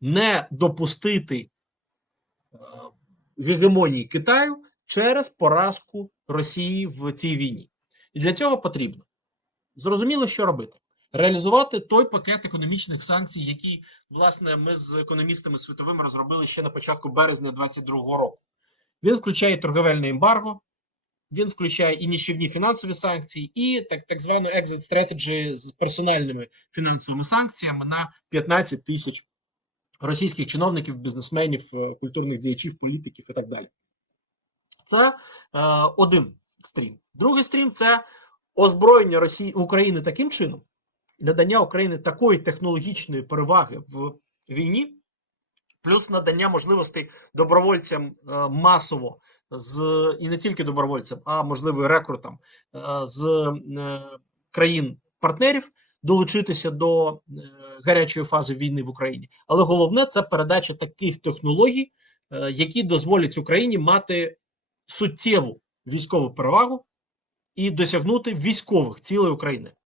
не допустити е, гегемонії Китаю через поразку Росії в цій війні. І для цього потрібно зрозуміло, що робити. Реалізувати той пакет економічних санкцій, який власне ми з економістами світовими розробили ще на початку березня 2022 року. Він включає торговельне ембарго, він включає і нищівні фінансові санкції, і так, так звану exit strategy з персональними фінансовими санкціями на 15 тисяч російських чиновників, бізнесменів, е, культурних діячів, політиків і так далі. Це е, один стрім. Другий стрім це озброєння Росії України таким чином, надання України такої технологічної переваги в війні, плюс надання можливостей добровольцям е, масово з і не тільки добровольцям, а можливо рекрутам е, з е, країн-партнерів долучитися до е, гарячої фази війни в Україні. Але головне це передача таких технологій, е, які дозволять Україні мати суттєву військову перевагу і досягнути військових цілей України.